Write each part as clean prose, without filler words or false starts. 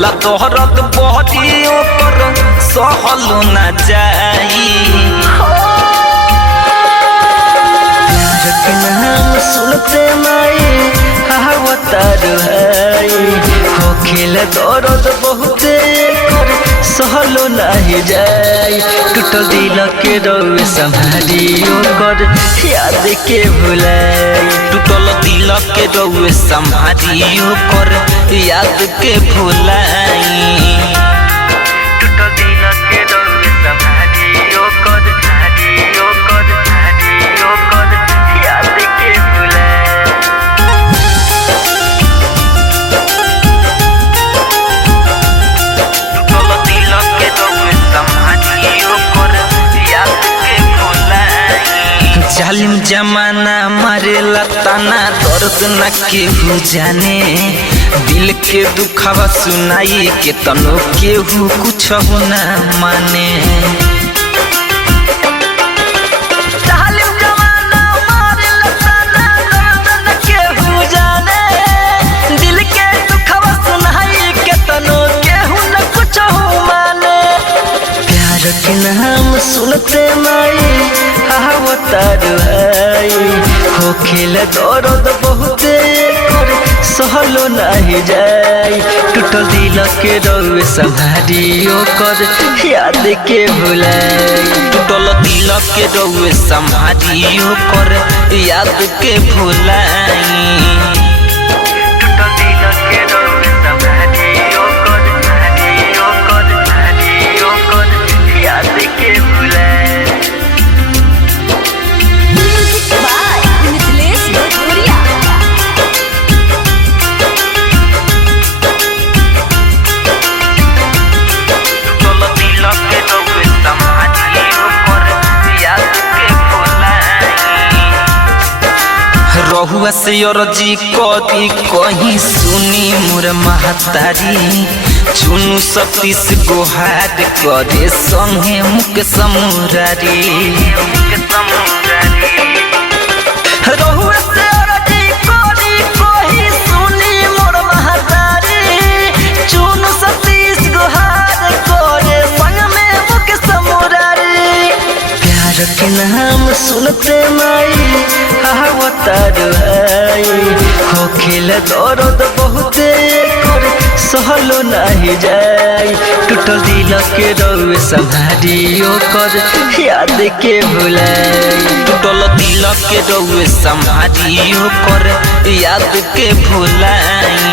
होला तोहरत बहतियों पर सहलो न जाई। प्यार के नाम सुनते माई हावतार है हो खेल दर्द बहुते कर सहलो नहीं जाई। टूटल दिल के रोवे संभालियो कर याद के भुलाई। टूटल दिल के रोवे संभालियो कर याद के भुलाई। टूटल दिल के रोवे संभालियो कर याद के भुलाई। जालिम जमाना मारेला ताना दर्द न केहू जाने। दिल के दुखावा सुनाई के तनो केहू कुछ न माने। जालिम जमाना मारेला ताना दर्द न केहू जाने। दिल के दुखावा सुनाई के तनो केहू न कुछ माने। प्यार के नाम सुनते माई हावतार है हो खेल दर्द बहुते कर सहलो नहीं जाई। टूटल दिल के रोवे संभालियो कर याद के भुलाई। टूटल दिल के रोवे संभालियो कर याद के भुलाई। टूटल दिल के रोवे संभालियो कर याद के भुलाई। रहुआ से अरजी कदी कहीं सुनी मोर महतारी। चुनु सतीश गोहार करे संगे मुकेश मुरारी। रहुआ से अरजी कदी कहीं सुनी मोर महतारी। चुनु सतीश गोहार करे संग में मुकेश मुरारी। प्यार के नाम सुनते माई हावतार है हो खेल दर्द बहुते कर सहलो नहीं जाई। टूटल दिल के रोवे संभालियो कर याद के भुलाई। टूटल दिल के रोवे संभालियो कर याद के भुलाई।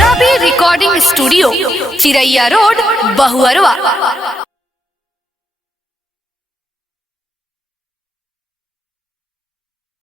रवि रिकॉर्डिंग स्टूडियो चिरैया रोड बहुअरवा।